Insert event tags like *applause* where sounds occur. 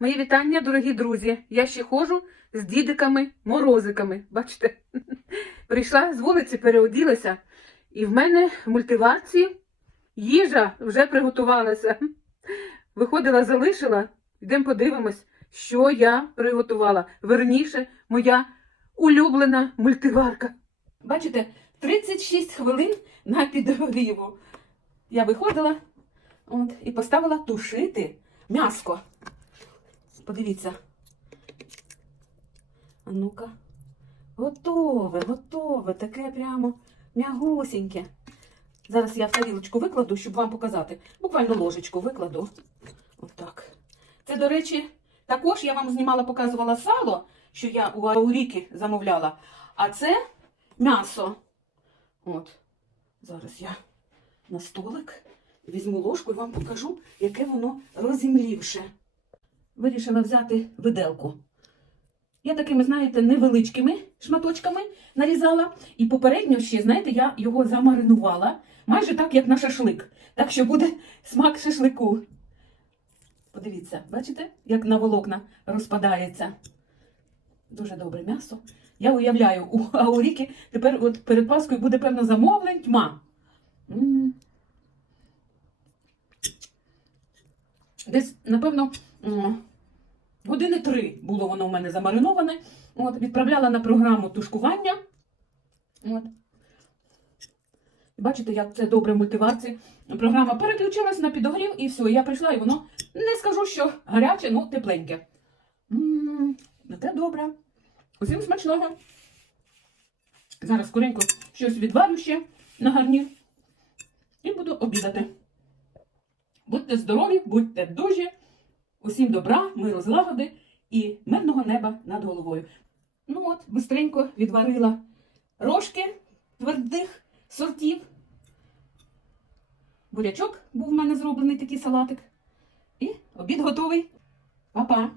Мої вітання, дорогі друзі. Я ще ходжу з дідиками-морозиками. Бачите? *laughs* Прийшла з вулиці, переоділася, і в мене в мультиварці їжа вже приготувалася. *laughs* Виходила, залишила. Йдемо подивимось, що я приготувала. Верніше, моя улюблена мультиварка. Бачите, 36 хвилин на підогріву. Я виходила от, і поставила тушити м'яско. Подивіться. А ну-ка. Готове, готове, таке прямо м'ягусіньке. Зараз я в тарілочку викладу, щоб вам показати. Буквально ложечку викладу. Отак. Це, до речі, також я вам знімала, показувала сало, що я у Ауріки замовляла. А це м'ясо. От. Зараз я на столик візьму ложку і вам покажу, яке воно розімлівше. Вирішила взяти виделку. Я такими, знаєте, невеличкими шматочками нарізала. І попередньо ще, знаєте, я його замаринувала, майже так, як на шашлик. Так що буде смак шашлику. Подивіться, бачите, як на волокна розпадається. Дуже добре м'ясо. Я уявляю, у Ауріки тепер от перед Паскою буде певно замовлень тьма. Десь, напевно, було воно в мене замариноване. От, відправляла на програму тушкування. От. Бачите, як це добре в мультиварці. Програма переключилась на підогрів і все. Я прийшла, і воно не скажу, що гаряче, ну тепленьке. М, Те добре. Усім смачного. Зараз скоренько щось відварю ще на гарнір. І буду обідати. Будьте здорові, будьте дужі, усім добра, миру злагоди і мирного неба над головою. Ну от, бистренько відварила рожки твердих сортів. Бурячок був в мене зроблений такий салатик. І обід готовий. Па-па!